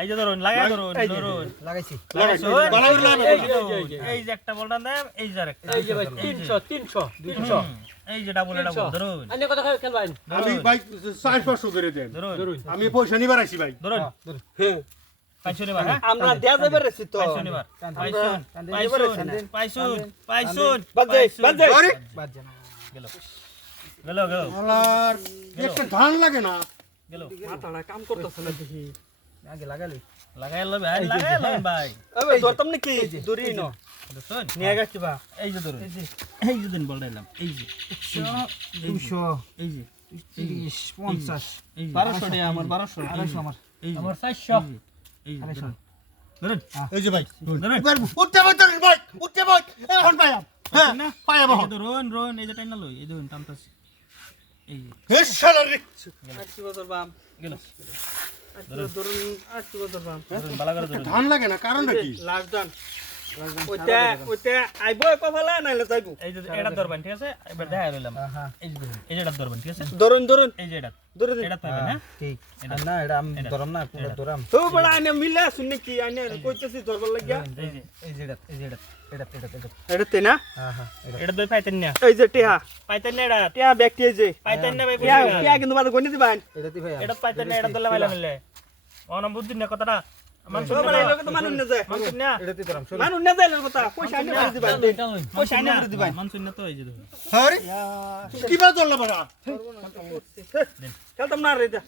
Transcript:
এই যে ধরুন লাগাই ধরুন ধরুন লাগাইছি এই যে একটা বলটা দেন এই যে আরেকটা এই যে ভাই 300 এই যে ডাবল এটা বল ধরুন আনে কত খেলবেন আমি ভাই 400 করে দেন ধরুন আমি পয়সা নিবার আইছি ভাই ধরুন হ্যাঁ পাইছো নিবার হ্যাঁ আমরা দেয়া যাবে রেছি তো পাইছো নিবার পাইছুন পাইছুন পাইছুন আরে বাদ জানা গেল গেল গেল আলার একটা ধান লাগে না গেল মাথাটা কাম করতেছ না দেখি আগে লাগালি লাগাই লো ভাই লাগাই লো ভাই ওই ধরতাম নাকি দূরই ন দেখুন নিয়ে গেছি বা এই যে ধরুন এই যে দিন বল দিলাম এই যে 200 এই যে 30 50 এই যে 1200 টাকা আমার 1200 250 আমার এই যে আমার 400 এই যে ধরুন এই যে ভাই ধরুন এবার উঠতে ভাই ধরুন ভাই উঠতে ভাই এখন পাইয়াম হ্যাঁ পাইয়াম এই যে ধরুন রোন এই যে টাইনা লই এই ধরুন টানতাছি এই যে হে শালা রে 80 বছর বাম গেল ধরুন 80 বছর বাম ধরুন বালা করে ধরুন ধান লাগে না কারণটা কি লাস্ট ডান ওইটা আইবো কপালে নাইলে যাইবো এই যে এটা ধরবেন ঠিক আছে এবার দেখা লইলাম হ্যাঁ এই যে ধরুন এই যে এটা ধরবেন ঠিক আছে ধরুন এই যে এটা ধরুন এটা তো হ্যাঁ ঠিক না এটা আমি ধরম না কোন ধরম তো বড় আইনে মিলে শুনে কি আইনে কইতেছি ধরবার লাগিয়া এই যে এটাতে না হ্যাঁ হ্যাঁ এটা দই পাইতেন না এই যে টিহা পাইতেন না এটা টিহা ব্যক্তি এই যে পাইতেন না ভাই টিহা টিহা কিন্তু বাদ গনি দিবান এটাতে ভাই এটা পাইতেন না এটা দলে মাইলা নিলে অন বুদ্ধি না কথাটা মানুষ তো বড় এই লোক তো মানুন না যায় মানুষ না এটাতে ধরম মানুন না যায় কথা পয়সা আইনে করে দিবান পয়সা আইনে করে দিবান মানুষ না তো এই যে ধরুন আরে কি বা চললা বড়া খেলতাম না রে যা